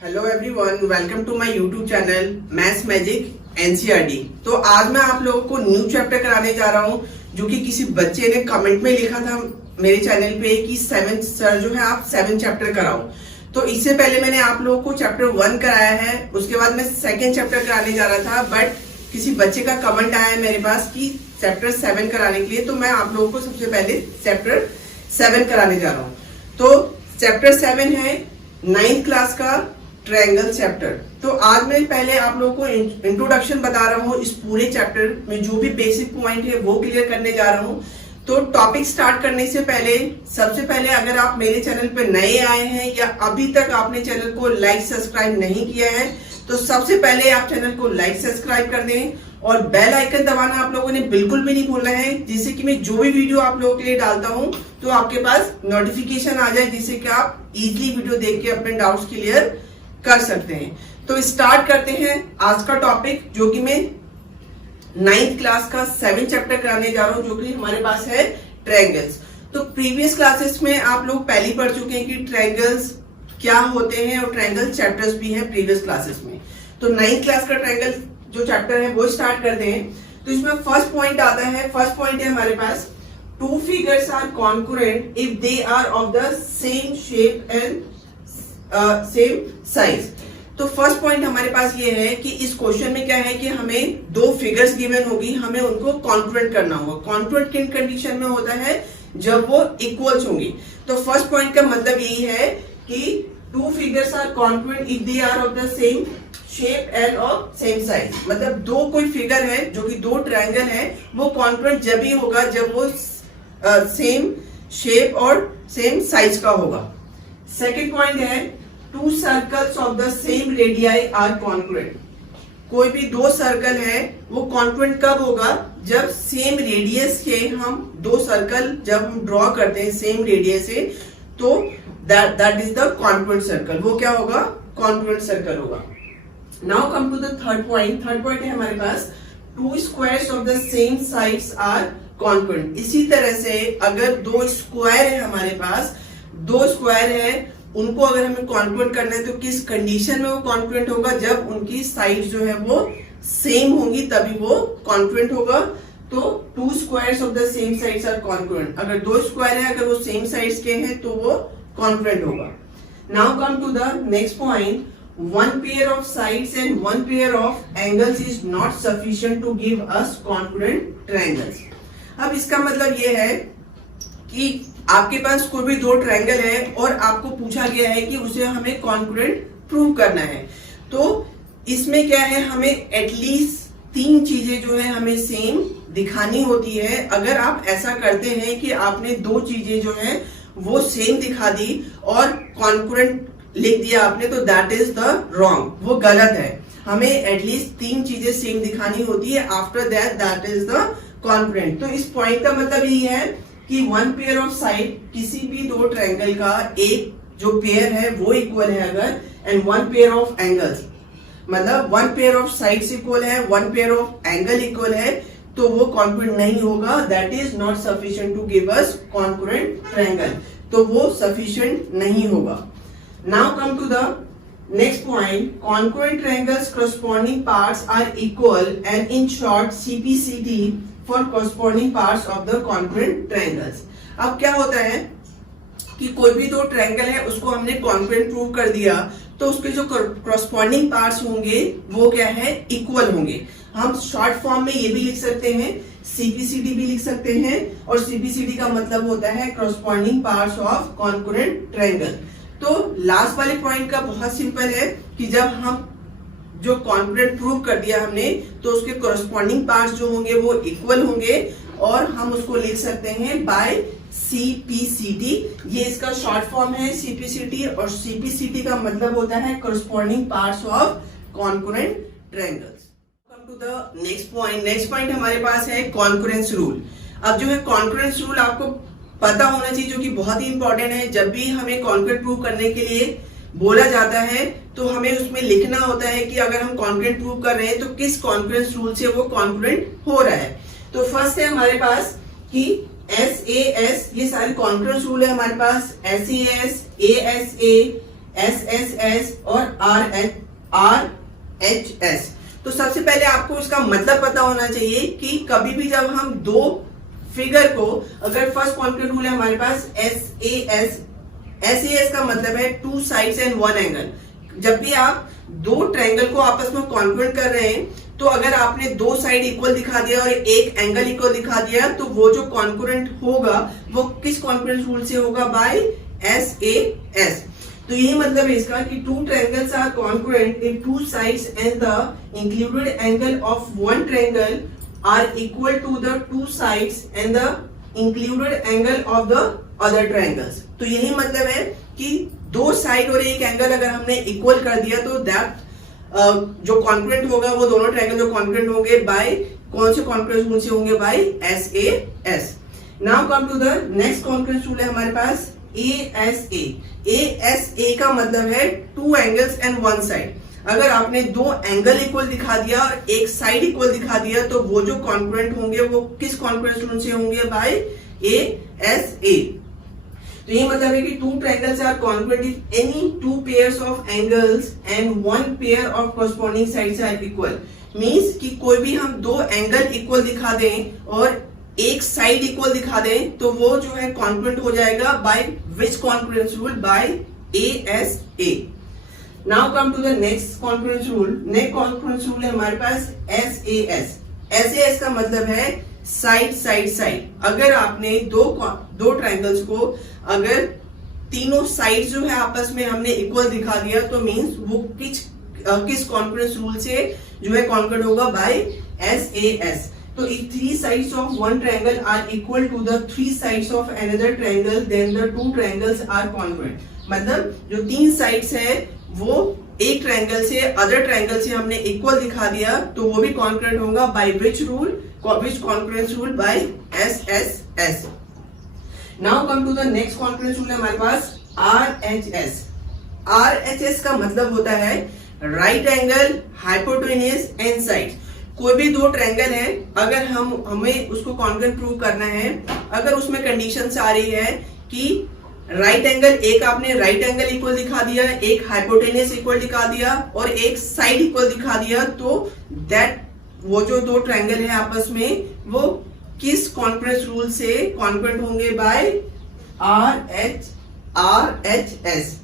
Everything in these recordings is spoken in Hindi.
Hello everyone, welcome to my YouTube channel maths magic NCERT. तो आज मैं आप लोगों को न्यू चैप्टर कराने जा रहा हूँ, जो कि किसी बच्चे ने कमेंट में लिखा था मेरे चैनल पे कि 7 सर जो है आप 7 चैप्टर कराओ। तो इससे पहले मैंने आप लोगों को चैप्टर 1 कराया है, उसके बाद मैं सेकेंड चैप्टर कराने जा रहा था, बट किसी बच्चे का कमेंट आया है मेरे पास कि चैप्टर 7 कराने के लिए, तो मैं आप लोगों को सबसे पहले चैप्टर 7 कराने जा रहा हूँ। तो चैप्टर 7 है 9th क्लास का ट्रायंगल चैप्टर। तो आज मैं पहले आप लोगों को इंट्रोडक्शन बता रहा हूँ, इस पूरे चैप्टर में जो भी बेसिक पॉइंट है वो क्लियर करने जा रहा हूँ। तो टॉपिक स्टार्ट करने से पहले सबसे पहले अगर आप मेरे चैनल पे नए आए हैं या अभी तक आपने चैनल को लाइक सब्सक्राइब नहीं किया है, तो सबसे पहले आप चैनल को लाइक सब्सक्राइब कर दें और बेल आइकन दबाना आप लोगों ने बिल्कुल भी नहीं भूलना है, जिससे कि मैं जो भी वीडियो आप लोगों के लिए डालता हूं तो आपके पास नोटिफिकेशन आ जाए, जिससे कि आप इजीली वीडियो देख के अपने डाउट्स क्लियर कर सकते हैं। तो स्टार्ट करते हैं आज का टॉपिक, जो कि मैं 9th क्लास का 7 चैप्टर कराने जा रहा हूं, जो कि हमारे पास है ट्रायंगल्स। तो प्रीवियस क्लासेस में आप लोग पहले पढ़ चुके हैं कि ट्रायंगल्स क्या होते हैं और ट्रायंगल चैप्टर्स भी हैं प्रीवियस क्लासेस में। तो 9th क्लास का ट्रायंगल जो चैप्टर है वो स्टार्ट करते हैं। तो इसमें फर्स्ट पॉइंट आता है, फर्स्ट पॉइंट है हमारे पास, two figures are concurrent if they are of the same shape and same size. तो फर्स्ट पॉइंट हमारे पास ये है कि इस क्वेश्चन में क्या है कि हमें दो फिगर्स गिवन होगी, हमें उनको कॉन्करेंट करना होगा। कॉन्करेंट किन कंडीशन में होता है? जब वो इक्वल्स होंगी। तो फर्स्ट पॉइंट का मतलब यही है कि two figures are concurrent if they are of the same shape and of same size. मतलब दो कोई फिगर है जो कि दो ट्रायंगल है, वो कॉन्करेंट जब ही होगा जब वो सेम शेप और सेम साइज का होगा। सेकेंड पॉइंट है, two circles of the same radii are congruent. कोई भी दो सर्कल है वो कॉन्करेंट कब होगा? जब सेम रेडियस के हम दो सर्कल जब हम ड्रॉ करते हैं सेम रेडियस से, तो that is the concurrent circle. वो क्या होगा? कॉन्करेंट सर्कल होगा। Now come to the third point. Third point है हमारे पास, two squares of the same sides are concurrent. इसी तरह से अगर दो स्क्वायर है हमारे पास, दो स्क्वायर है, उनको अगर हमें कॉन्करेंट करना है तो किस कंडीशन में वो कॉन्करेंट होगा? जब उनकी साइड जो है वो सेम होंगी तभी वो कॉन्करेंट होगा। तो two squares of the same sides are congruent. अगर दो स्क्वायर है, अगर वो सेम साइड्स के हैं तो वो कॉन्करेंट होगा। Now come to the next point, one pair of sides and one pair of angles is not sufficient to give us congruent triangles। अब इसका मतलब ये है कि आपके पास कोई भी दो ट्रायंगल है और आपको पूछा गया है कि उसे हमें कॉन्ग्रुएंट प्रूव करना है। तो इसमें क्या है, हमें एटलीस्ट 3 चीजें जो है हमें सेम दिखानी होती है। अगर आप ऐसा करते हैं कि आपने दो चीजें जो है वो सेम दिखा दी और कॉन्ग्रुएंट लिख दिया आपने, तो दैट इज द रॉन्ग, वो गलत है। हमें एटलीस्ट 3 चीजें सेम दिखानी होती है, after that is the congruent. तो इस पॉइंट का मतलब यही है कि वन पेयर ऑफ साइड, किसी भी दो ट्रायंगल का एक जो पेयर है वो इक्वल है अगर, and one pair of angles, मतलब one pair of sides equal है, one pair of angle equal है, तो वो कॉन्ग्रुएंट नहीं होगा। That is not sufficient to give us congruent triangle. तो वो सफिशिएंट नहीं होगा। Now come to the next point, congruent triangles corresponding parts are equal and in short CPCT for corresponding parts of the congruent triangles। अब क्या होता है कि कोई भी दो ट्रायंगल है उसको हमने कॉन्ग्रुएंट प्रूव कर दिया, तो उसके जो corresponding parts होंगे वो क्या है? इक्वल होंगे। हम शॉर्ट फॉर्म में ये भी लिख सकते हैं, CPCT भी लिख सकते हैं, और CPCT का मतलब होता है corresponding parts of congruent triangle। तो लास्ट वाले पॉइंट का बहुत सिंपल है कि जब हम जो कॉन्ग्रुएंट प्रूव कर दिया हमने, तो उसके कोरस्पॉन्डिंग पार्ट्स जो होंगे वो इक्वल होंगे, और हम उसको लिख सकते हैं बाय CPCT। ये इसका शॉर्ट फॉर्म है CPCT, और CPCT का मतलब होता है corresponding parts of congruent triangles. Come to the next point. Next point हमारे पास है कॉन्करेंस रूल। अब जो है कॉन्करेंस रूल आपको पता होना चाहिए, जो कि बहुत ही इंपॉर्टेंट है। जब भी हमें कॉन्करेंट प्रूव करने के लिए बोला जाता है तो हमें उसमें लिखना होता है कि अगर हम कॉन्करेंट प्रूव कर रहे हैं तो किस कॉन्करेंस रूल से वो कॉन्करेंट हो रहा है। तो फर्स्ट है हमारे पास कि SAS, ये सारे कॉन्करेंस रूल है हमारे पास, SAS, ASA, SSS और RHS। तो सबसे पहले आपको इसका मतलब पता होना चाहिए कि कभी भी जब हम दो फिगर को, अगर फर्स्ट कॉन्क्रीट रूल है हमारे पास SAS का मतलब है to sides and one angle. जब भी आप दो ट्रायंगल को आपस में कॉन्क्रीट कर रहे हैं तो अगर आपने दो साइड इक्वल दिखा दिया और एक एंगल इक्वल दिखा दिया तो वो जो कॉन्क्रीट होगा वो किस कॉन्क्रीट रूल से होगा? By SAS। तो यही मतलब है इसका कि two triangles are congruent if two sides and the included angle of one triangle are equal to the two sides and the included angle of the other triangles. तो यही मतलब है कि दो साइड और एक एंगल अगर हमने इक्वल कर दिया तो दैट जो कॉन्क्रीट होगा वो दोनों ट्रायंगल जो कॉन्क्रीट होंगे बाय कौन से कॉन्क्रीट रूल से होंगे? By SAS। Now come to the next congruence rule है हमारे पास ASA। ASA का मतलब है two angles and one side. अगर आपने दो एंगल इक्वल दिखा दिया और एक साइड इक्वल दिखा दिया तो वो जो कॉन्क्रीट होंगे वो किस कॉन्क्रीट रूल से होंगे? By ASA। तो ये मतलब है कि two triangles are congruent if any two pairs of angles and one pair of corresponding sides are equal. Means कि कोई भी हम दो एंगल इक्वल दिखा दें और एक साइड इक्वल दिखा दें तो वो जो है कॉन्क्रीट हो जाएगा by which congruence rule? By ASA। Now come to the next congruence rule. Next congruence rule है हमारे पास SAS। SAS का मतलब है साइड साइड साइड। अगर आपने दो ट्रायंगल्स को अगर तीनों साइड जो है आपस में हमने इक्वल दिखा दिया तो मींस वो किस कॉन्क्रीट रूल से जो है कॉन्क्रीट होगा? By SAS। तो if three sides of one triangle are equal to the three sides of another triangle then the two triangles are congruent। मतलब जो तीन साइड्स है वो एक ट्रायंगल से अदर ट्रायंगल से हमने इक्वल दिखा दिया तो वो भी कॉन्क्रीट होगा by which rule? Which congruence rule? By SSS। Now come to the next congruence rule है हमारे पास RHS। RHS का मतलब होता है right angle, hypotenuse and side. कोई भी दो ट्रायंगल है, अगर हमें उसको कॉन्क्रीट प्रूव करना है, अगर उसमें कंडीशंस आ रही है कि राइट एंगल, एक आपने राइट एंगल इक्वल दिखा दिया, एक हाइपोटेन्यूज इक्वल दिखा दिया और एक साइड इक्वल दिखा दिया तो दैट वो जो दो ट्रायंगल है आपस में वो किस कॉन्क्रीट रूल से कॉन्क्रीट होंगे? By RHS।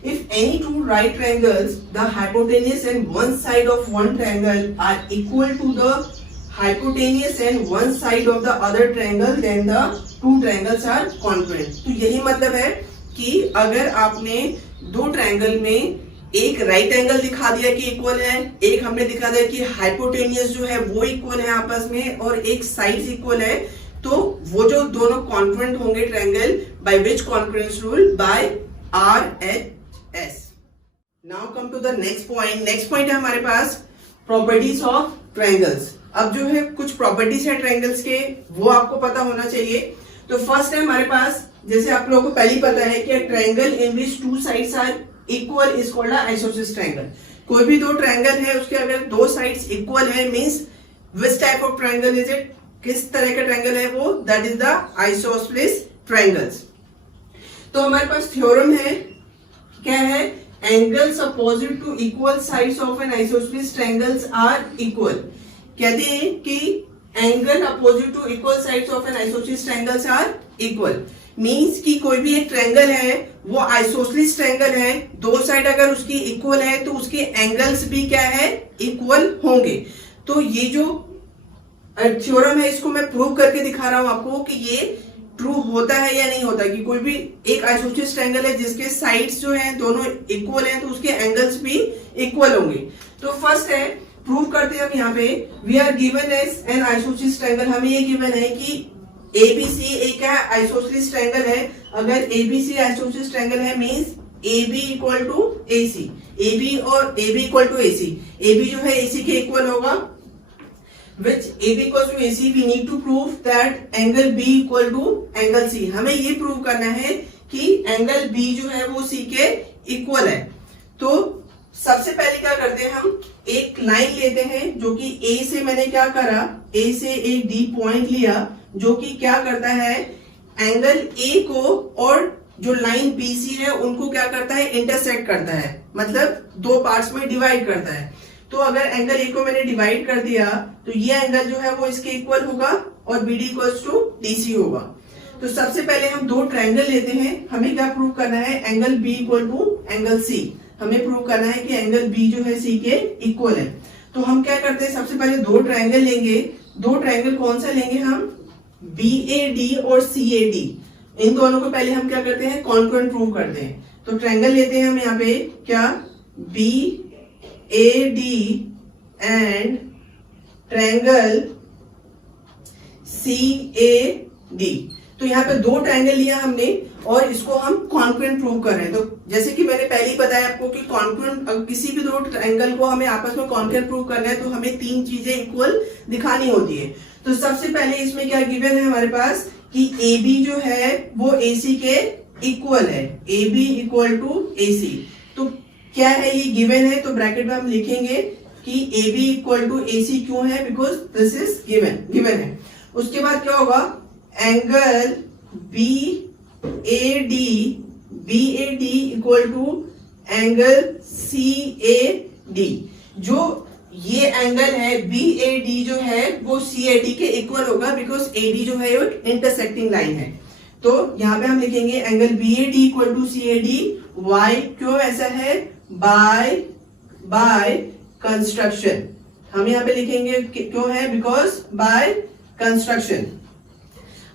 If any two right triangles, the hypotenuse and one side of one triangle are equal to the hypotenuse and one side of the other triangle, then the two triangles are congruent। तो यही मतलब है कि अगर आपने दो ट्रायंगल में एक राइट एंगल दिखा दिया कि इक्वल है, एक हमने दिखा दिया कि हाइपोटेन्यूज जो है वो इक्वल है आपस में और एक साइड इक्वल है, तो वो जो दोनों कॉन्ग्रुएंट होंगे triangle by which congruence rule? By RHS। Now come to the next point. Next point है हमारे पास प्रॉपर्टीज ऑफ ट्रायंगल्स। अब जो है कुछ प्रॉपर्टीज है ट्रायंगल्स के वो आपको पता होना चाहिए। तो फर्स्ट है हमारे पास, जैसे आप लोगों को पहले ही पता है कि triangle in which two sides are equal is called isosceles triangle. कोई भी दो ट्रायंगल है उसके अगर दो साइड्स इक्वल है means which type of triangle is it? किस तरह का ट्रायंगल है वो? That is the isosceles triangles. तो हमारे पास थ्योरम है, क्या है? Angles opposite to equal sides of an isosceles triangles are equal. कहते हैं कि angle opposite to equal sides of an isosceles triangles are equal. Means कि कोई भी एक ट्रायंगल है वो आइसोसेलेस ट्रायंगल है, दो साइड अगर उसकी इक्वल है तो उसके एंगल्स भी क्या है? इक्वल होंगे। तो ये जो थ्योरम है इसको मैं प्रूव करके दिखा रहा हूं आपको कि ये ट्रू होता है या नहीं होता, कि कोई भी एक आइसोसेलेस ट्रायंगल है जिसके साइड्स जो हैं दोनों इक्वल हैं तो उसके एंगल्स भी इक्वल होंगे। तो फर्स्ट है, प्रूव करते हैं हम यहाँ पे, we are given as an isosceles triangle. हमें ये गिवन है कि ABC एक आइसोसेलेस ट्रायंगल है। अगर ABC आइसोसेलेस ट्रायंगल है means AB equal to AC, AB और AB equal to AC, AB जो है AC के इक्वल होगा। Which AB equals to AC, we need to prove that angle B equal to angle C। हमें ये प्रूव करना है कि एंगल B जो है वो C के इक्वल है। तो सबसे पहले क्या करते हैं, हम एक लाइन लेते हैं जो कि A से मैंने क्या करा, A से एक D पॉइंट लिया जो कि क्या करता है, एंगल A को और जो लाइन BC है उनको क्या करता है, इंटरसेक्ट करता है, मतलब दो पार्ट्स में डिवाइड करता है। तो अगर एंगल ए को मैंने डिवाइड कर दिया तो ये एंगल जो है वो इसके इक्वल होगा और BD इक्वल्स टू DC होगा। तो सबसे पहले हम दो ट्रायंगल लेते हैं, हमें क्या प्रूव करना है, angle B equal to angle C। हमें प्रूव करना है कि एंगल B जो है C के इक्वल है। तो हम क्या करते हैं, सबसे पहले दो ट्रायंगल लेंगे। दो ट्रायंगल कौन सा लेंगे हम, BAD और CAD। इन दोनों को पहले हम क्या करते हैं, कॉन्ग्रुएंट प्रूव करते हैं। तो ट्रायंगल लेते हैं हम यहाँ पे क्या, BAD एंड ट्रायंगल CAD। तो यहाँ पे दो ट्रायंगल लिया हमने और इसको हम कॉन्ग्रुएंट प्रूव कर रहे हैं। तो जैसे कि मैंने पहले ही बताया आपको कि कॉन्ग्रुएंट, किसी भी दो ट्रायंगल को हमें आपस में कॉन्ग्रुएंट प्रूव करना है तो हमें तीन चीजें इक्वल दिखानी होती है। तो सबसे पहले इसमें क्या गिवन है हमारे पास कि AB जो है वो AC के इक्वल है, AB इक्वल टू AC। तो क्या है ये गिवन है, तो ब्रैकेट में हम लिखेंगे कि AB इक्वल टू AC क्यों है, बिकॉज दिस इज गिवन है। उसके बाद क्या होगा, angle BAD equal to angle CAD। जो ये एंगल है BAD जो है वो CAD के इक्वल होगा, बिकॉज AD जो है एक इंटरसेक्टिंग लाइन है। तो यहाँ पे हम लिखेंगे angle BAD equal to CAD। Why क्यों ऐसा है, बाय कंस्ट्रक्शन। हम यहाँ पे लिखेंगे क्यों है, बिकॉज बाय कंस्ट्रक्शन।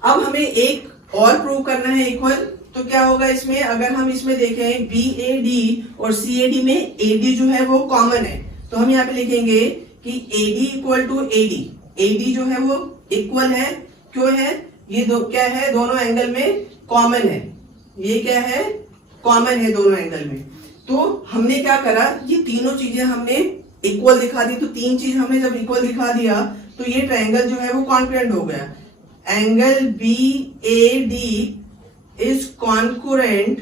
अब हमें एक और प्रूव करना है इक्वल। तो क्या होगा इसमें, अगर हम इसमें देखें BAD और CAD में AD जो है वो कॉमन है, तो हम यहाँ पे लिखेंगे कि AD इक्वल टू AD जो है वो इक्वल है। क्यों है, ये दो क्या है, दोनों एंगल में कॉमन है। ये क्या है, कॉमन है दोनों एंगल में। तो हमने क्या करा, ये तीनों चीजें हमने इक्वल दिखा दी। तो तीन चीज हमने जब इक्वल दिखा दिया तो ये ट्रायंगल जो है वो कॉन्ग्रुएंट हो गया। Angle BAD is congruent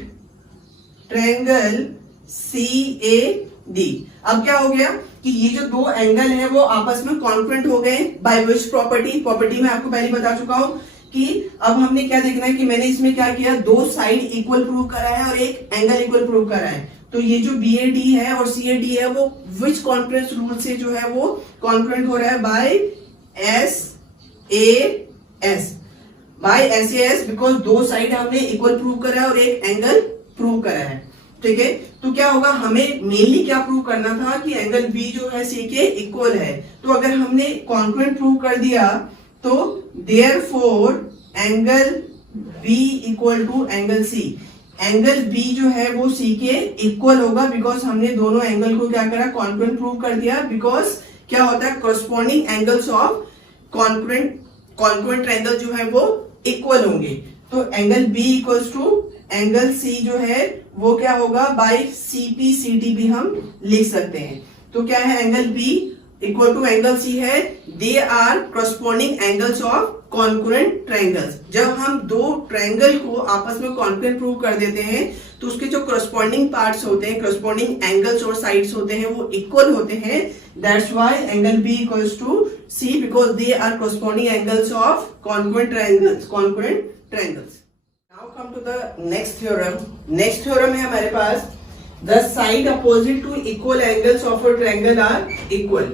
triangle CAD। अब क्या हो गया कि ये जो दो एंगल है वो आपस में कॉन्ग्रुएंट हो गए बाय विच प्रॉपर्टी मैं आपको पहले बता चुका हूं कि अब हमने क्या देखना है कि मैंने इसमें क्या किया, दो साइड इक्वल प्रूव करा है और एक एंगल इक्वल प्रूव करा है। तो ये जो BAD है और CAD है वो विच कॉन्ग्रुएंस रूल से जो है वो कॉन्ग्रुएंट हो रहा है, बाय SAS, बिकॉज दो साइड हमने इक्वल प्रूव करा है और एक एंगल प्रूव करा है। ठीक है, तो क्या होगा, हमें मेनली क्या प्रूव करना था कि एंगल B जो है C के इक्वल है। तो अगर हमने कॉन्ग्रुएंट प्रूव कर दिया तो therefore angle B equal to angle C, angle B जो है वो C के इक्वल होगा, बिकॉज हमने दोनों एंगल को क्या करा, कॉन्ग्रुएंट प्रूव कर दिया। बिकॉज क्या होता है, corresponding angles of congruent triangle जो है वो इक्वल होंगे। तो angle B equals to angle C जो है वो क्या होगा, बाय CPCD भी हम लिख सकते हैं। तो क्या है, angle B equal to angle C है, they are corresponding angles of congruent triangles. जब हम दो ट्रायंगल को आपस में कॉन्ग्रुएंट प्रूव कर देते हैं तो उसके जो कॉरस्पॉन्डिंग पार्ट्स होते हैं, कॉरस्पॉन्डिंग एंगल्स और साइड्स होते हैं वो इक्वल होते हैं। That's why angle B equals to C, because they are corresponding angles of congruent triangles. Now come to the next theorem. Next theorem है हमारे पास, the side opposite to equal angles of a triangle are equal.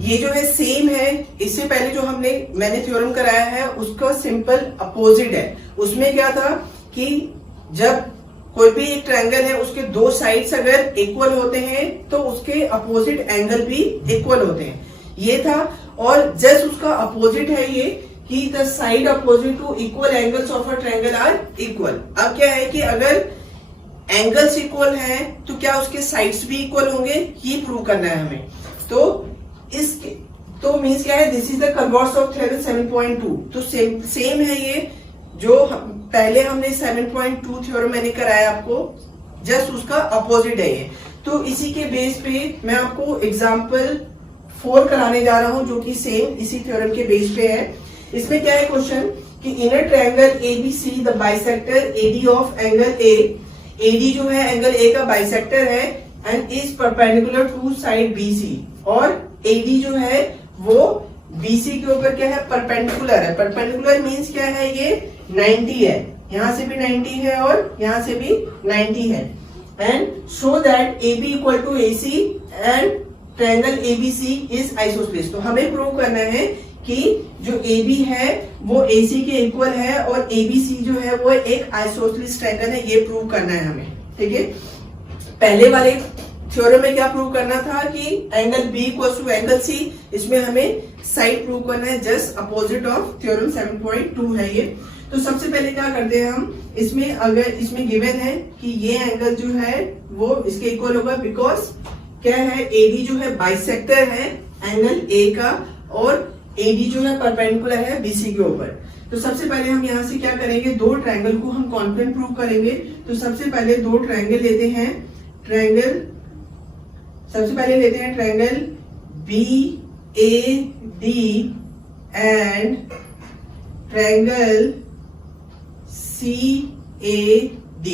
ये जो है सेम है, इससे पहले जो मैंने थ्योरम कराया है उसका सिंपल अपोजिट है। उसमें क्या था कि जब कोई भी एक ट्रायंगल है उसके दो साइड्स अगर इक्वल होते हैं तो उसके अपोजिट एंगल भी इक्वल होते हैं, ये था। और जस्ट उसका अपोजिट है ये कि the side opposite to equal angles of a triangle are equal. अब क्या है कि अगर एंगल्स इक्वल हैं तो क्या उसके साइड्स भी इक्वल होंगे, ये प्रूव करना है हमें। तो मींस क्या है, this is the converse of theorem 7.2। तो सेम है ये जो पहले हमने 7.2 थ्योरम मैंने कराया आपको, जस्ट उसका अपोजिट है ये। तो इसी के बेस पे मैं आपको एग्जांपल 4 कराने जा रहा हूं जो कि सेम इसी थ्योरम के बेस पे है। इसमें क्या है क्वेश्चन कि in a triangle ABC the bisector AD of angle A, AD जो है एंगल A का बाइसेक्टर है and is perpendicular to side BC, और AD जो है वो BC के ऊपर क्या है, परपेंडिकुलर है। परपेंडिकुलर मींस क्या है, ये 90 है। यहाँ से भी 90 है और यहाँ से भी 90 है, and show that AB equal to AC and triangle ABC is isosceles. तो हमें प्रूव करना है कि जो AB है वो AC के इक्वल है और ABC जो है वो एक आइसोसेलेस ट्रायंगल है, ये प्रूव करना है हमें, ठीक है। पहले वाले थ्योरम में क्या प्रूव करना था कि angle B equals to angle C, इसमें हमें साइड प्रूव करना है, जस्ट अपोजिट ऑफ थ्योरम 7.2 है ये। तो सबसे पहले क्या करते हैं हम, इसमें अगर इसमें गिवन है कि ये एंगल जो है वो इसके इक्वल होगा, बिकॉज क्या है AD जो है बाइसेक्टर है एंगल A का और AD जो है परपेंडिकुलर है BC के ऊपर। तो सबसे पहले हम यहाँ से क्या करेंगे, दो ट्रायंगल को हम कॉन्फ्रेंट प्रूव करेंगे। तो सबसे पहले दो ट्रायंगल लेते हैं, सबसे पहले लेते हैं triangle BAD and triangle CAD।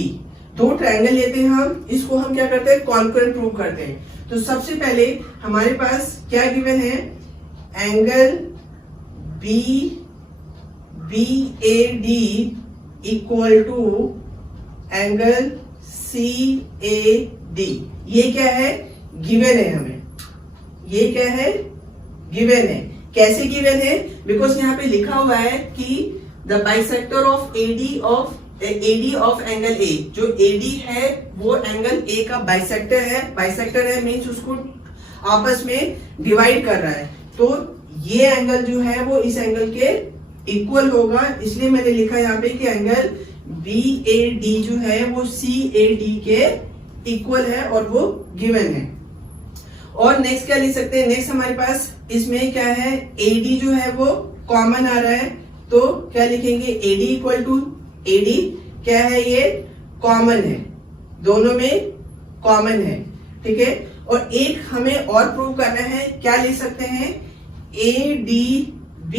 दो ट्रायंगल लेते हैं हम, इसको हम क्या करते हैं, कॉन्करेंट प्रूव करते हैं। तो सबसे पहले हमारे पास क्या गिवन है, angle BAD equal to angle CAD। ये क्या है, गिवन है हमें, ये क्या है, गिवन है। कैसे गिवन है, बिकॉज यहाँ पे लिखा हुआ है कि the bisector of AD of angle A, जो AD है वो एंगल A का बाइसेक्टर है मीन्स उसको आपस में डिवाइड कर रहा है। तो ये एंगल जो है वो इस एंगल के इक्वल होगा, इसलिए मैंने लिखा यहाँ पे कि एंगल BAD जो है वो CAD के इक्वल है और वो गिवन है। और नेक्स्ट क्या लिख सकते हैं, नेक्स्ट हमारे पास इसमें क्या है, AD जो है वो कॉमन आ रहा है, तो क्या लिखेंगे, AD इक्वल टू AD क्या है, ये कॉमन है, दोनों में कॉमन है, ठीक है। और एक हमें और प्रूव करना है, क्या लिख सकते हैं, ADB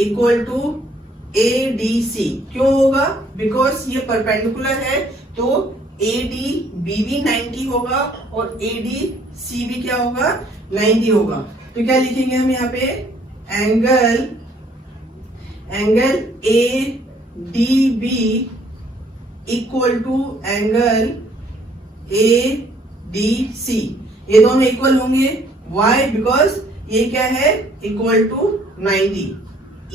इक्वल टू ADC। क्यों होगा, बिकॉज ये परपेंडिकुलर है, तो ADB भी 90 होगा और ADC भी क्या होगा, 90 होगा। तो क्या लिखेंगे हम यहाँ पे, angle ADB equal to angle ADC। ये दोनों इक्वल होंगे, वाई, बिकॉज ये क्या है, इक्वल टू 90।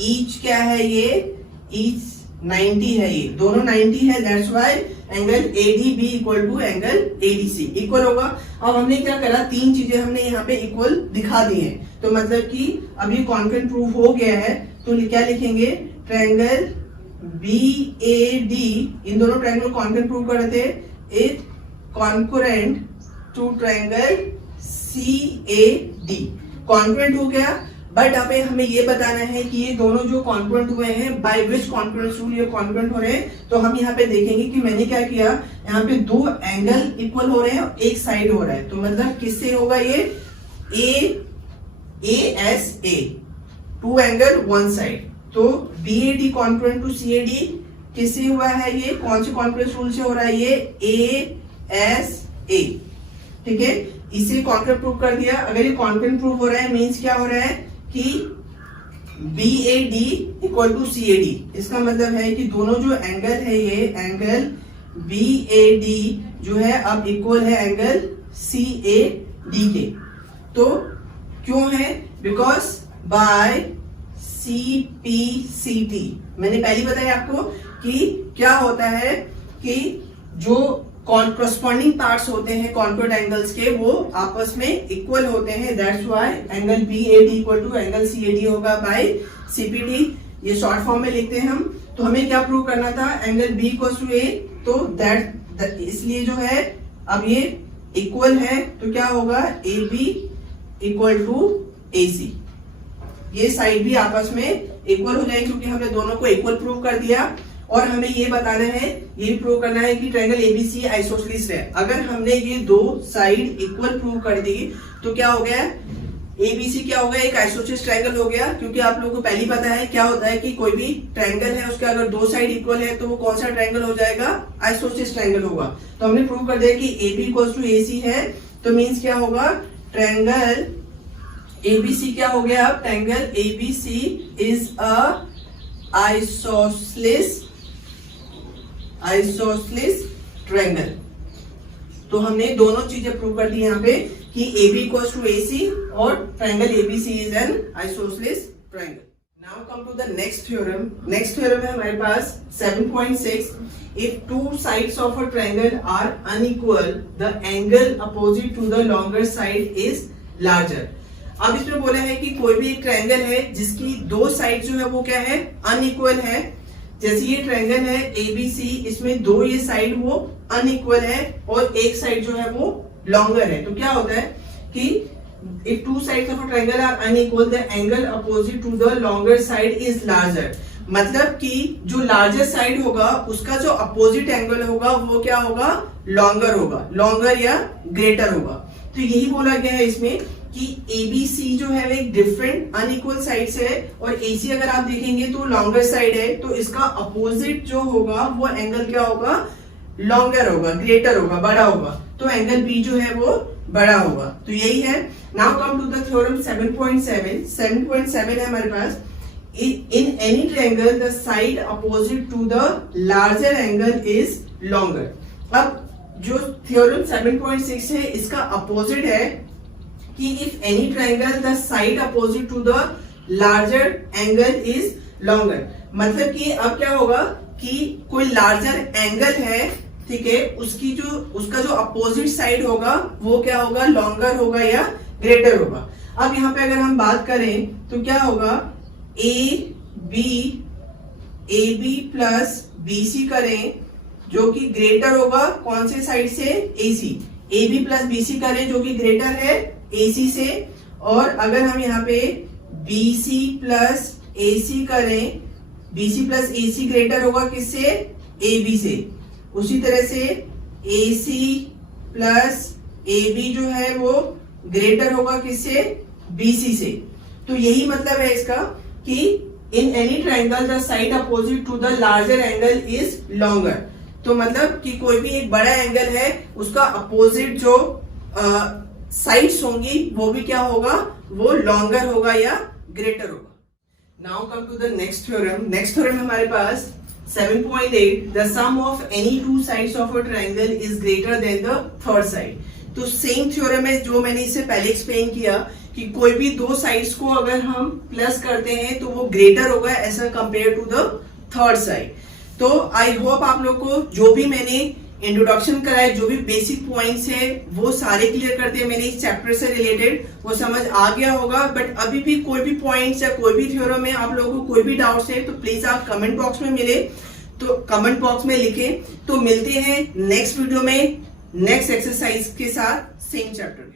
ईच क्या है, ये ईच 90 है, ये दोनों 90 है, that's why angle ADB equal to angle ADC equal होगा। अब हमने क्या करा, तीन चीजें हमने यहाँ पे इक्वल दिखा दी हैं, तो मतलब कि अभी कॉन्करेंट प्रूफ हो गया है। तो क्या लिखेंगे, ट्रायंगल BAD, इन दोनों ट्रायंगल कॉन्करेंट प्रूव कर रहे थे, it congruent to triangle CAD। Congruent हो गया, बट अब हमें ये बताना है कि ये दोनों जो कॉन्करेंट हुए हैं, बाय विच कॉन्करेंस रूल ये कॉन्करेंट हो रहे हैं। तो हम यहाँ पे देखेंगे कि मैंने क्या किया, यहाँ पे दो एंगल इक्वल हो रहे हैं और एक साइड हो रहा है, तो मतलब किससे होगा, ये ASA, two angle one side. तो BAD कॉन्करेंट टू CAD किससे हुआ है, ये कौन से कॉन्करेंस रूल से हो रहा है, ये ASA, ठीक है। इसे कॉन्करेंट प्रूव कर दिया। अगर ये कॉन्करेंट प्रूव हो रहा है मीन्स क्या हो रहा है कि BAD इक्वल टू CAD। इसका मतलब है कि दोनों जो एंगल है, ये एंगल BAD जो है अब इक्वल है एंगल CAD के। तो क्यों है, बिकॉज बाय CPCT, मैंने पहले बताया आपको कि क्या होता है कि जो कॉरस्पॉन्डिंग पार्ट्स होते हैं कॉन्करेंट एंगल्स के, वो आपस में इक्वल होते हैं, that's why angle BAD equal to angle CAD होगा बाय CPT। ये शॉर्ट फॉर्म में लिखते हैं हम। तो हमें क्या प्रूव करना था, angle B equal to A, तो दैट इसलिए जो है अब ये इक्वल है, तो क्या होगा, AB इक्वल टू AC। ये साइड भी आपस में इक्वल हो जाएंगे क्योंकि हमने दोनों को इक्वल प्रूव कर दिया। और हमें ये बताना है, ये प्रूव करना है कि ट्रायंगल ABC आइसोसेलेस है। अगर हमने ये दो साइड इक्वल प्रूव कर दी तो क्या हो गया, ABC क्या हो गया, एक आइसोसेलेस ट्रायंगल हो गया। क्योंकि आप लोगों को पहले पता है क्या होता है कि कोई भी ट्रायंगल है उसके अगर दो साइड इक्वल है तो वो कौन सा ट्रायंगल हो जाएगा, आइसोसेलेस ट्रायंगल होगा। तो हमने प्रूव कर दिया कि AB इक्वल टू AC है, तो मीन्स क्या होगा, ट्रायंगल ABC क्या हो गया, अब triangle ABC is a isosceles isosceles triangle. तो हमने दोनों चीजें प्रूव कर दी यहाँ पे कि AB इक्वल्स टू AC और triangle ABC is an isosceles triangle. Now come to the next theorem. Next theorem है हमारे पास 7.6। If two sides of a triangle are unequal, the angle opposite to the longer side is larger. अब इसमें बोला है कि कोई भी एक ट्रायंगल है जिसकी दो साइड जो है वो क्या है, अनइक्वल है। जैसे ये ट्रायंगल है ABC, इसमें दो ये साइड वो अनइक्वल है और एक साइड जो है वो लॉन्गर है। तो क्या होता है कि if two sides of a triangle are unequal, the angle opposite to the longer side is larger. मतलब कि जो लार्जर साइड होगा उसका जो अपोजिट एंगल होगा वो क्या होगा, लॉन्गर होगा, लॉन्गर या ग्रेटर होगा। तो यही बोला गया है इसमें कि ABC जो है वो एक डिफरेंट अनइक्वल साइड से है और AC अगर आप देखेंगे तो लॉन्गर साइड है, तो इसका अपोजिट जो होगा वो एंगल क्या होगा, लॉन्गर होगा, ग्रेटर होगा, बड़ा होगा। तो एंगल B जो है वो बड़ा होगा। तो यही है। Now come to the theorem 7.7। 7.7 है हमारे पास, in any triangle the side opposite to the larger angle is longer। अब जो थ्योरम 7.6 है इसका अपोजिट है कि if any triangle the side opposite to the larger angle is longer। मतलब कि अब क्या होगा कि कोई लार्जर एंगल है, ठीक है, उसका जो अपोजिट साइड होगा वो क्या होगा, लॉन्गर होगा या ग्रेटर होगा। अब यहाँ पे अगर हम बात करें तो क्या होगा, AB प्लस BC करें जो कि ग्रेटर होगा कौन से साइड से, AC। AB प्लस BC करें जो कि ग्रेटर है AC से। और अगर हम यहाँ पे BC प्लस AC करें, BC प्लस AC ग्रेटर होगा किससे, AB से। उसी तरह से AC प्लस AB जो है वो ग्रेटर होगा किससे, BC से। तो यही मतलब है इसका कि in any triangle the side opposite to the larger angle is longer. तो मतलब कि कोई भी एक बड़ा एंगल है उसका अपोजिट जो साइड्स होंगी वो भी क्या होगा, वो लॉन्गर होगा या ग्रेटर होगा। Now come to the next theorem. Next theorem हमारे पास 7.8। The sum of any two sides of a triangle is greater than the third side. तो सेम थ्योरम है जो मैंने इससे पहले एक्सप्लेन किया कि कोई भी दो साइड्स को अगर हम प्लस करते हैं तो वो ग्रेटर होगा as compare to the third side. तो आई होप आप लोग को जो भी मैंने इंट्रोडक्शन कराया, जो भी बेसिक पॉइंट्स है वो सारे क्लियर करते हैं मैंने इस चैप्टर से रिलेटेड, वो समझ आ गया होगा। बट अभी भी कोई भी पॉइंट्स या कोई भी थ्योरम में आप लोगों को कोई भी डाउट्स है तो प्लीज आप कमेंट बॉक्स में मिले तो कमेंट बॉक्स में लिखें। तो मिलते हैं नेक्स्ट वीडियो में नेक्स्ट एक्सरसाइज के साथ सेम चैप्टर।